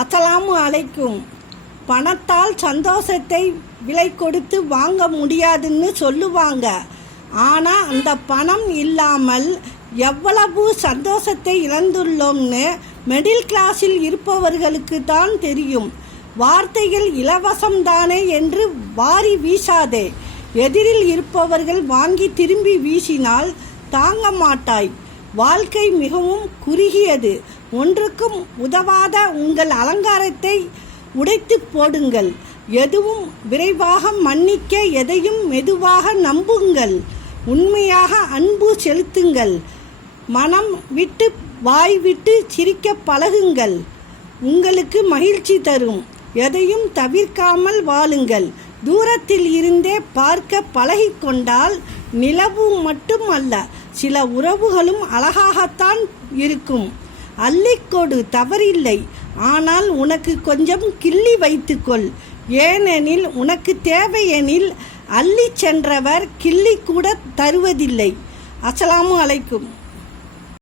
அஸ்ஸலாமு அலைக்கும். பணத்தால் சந்தோஷத்தை விலை கொடுத்து வாங்க முடியாதுன்னு சொல்லுவாங்க. ஆனால் அந்த பணம் இல்லாமல் எவ்வளவு சந்தோஷத்தை இழந்துள்ளோம்னு மிடில் கிளாஸில் இருப்பவர்களுக்கு தான் தெரியும். வார்த்தைகள் இலவசம்தானே என்று வாரி வீசாதே. எதிரில் இருப்பவர்கள் வாங்கி திரும்பி வீசினால் தாங்க மாட்டாய். வாழ்க்கை மிகவும் குறுகியது. ஒன்றுக்கும் உதவாத உங்கள் அலங்காரத்தை உடைத்து போடுங்கள். எதுவும் விரைவாக மன்னிக்க, எதையும் மெதுவாக நம்புங்கள். உண்மையாக அன்பு செலுத்துங்கள். மனம் விட்டு வாய் விட்டு சிரிக்க பழகுங்கள். உங்களுக்கு மகிழ்ச்சி தரும் எதையும் தவிர்க்காமல் வாழுங்கள். தூரத்தில் இருந்தே பார்க்க பழகிக்கொண்டால் நிலவு மட்டும் அல்ல, சில உறவுகளும் அழகாகத்தான் இருக்கும். அள்ளிக்கொடு, தவறில்லை. ஆனால் உனக்கு கொஞ்சம் கிள்ளி வைத்துக்கொள். ஏனெனில் உனக்கு தேவையெனில் அள்ளி சென்றவர் கிள்ளி கூட தருவதில்லை. அஸ்ஸலாமு அலைக்கும்.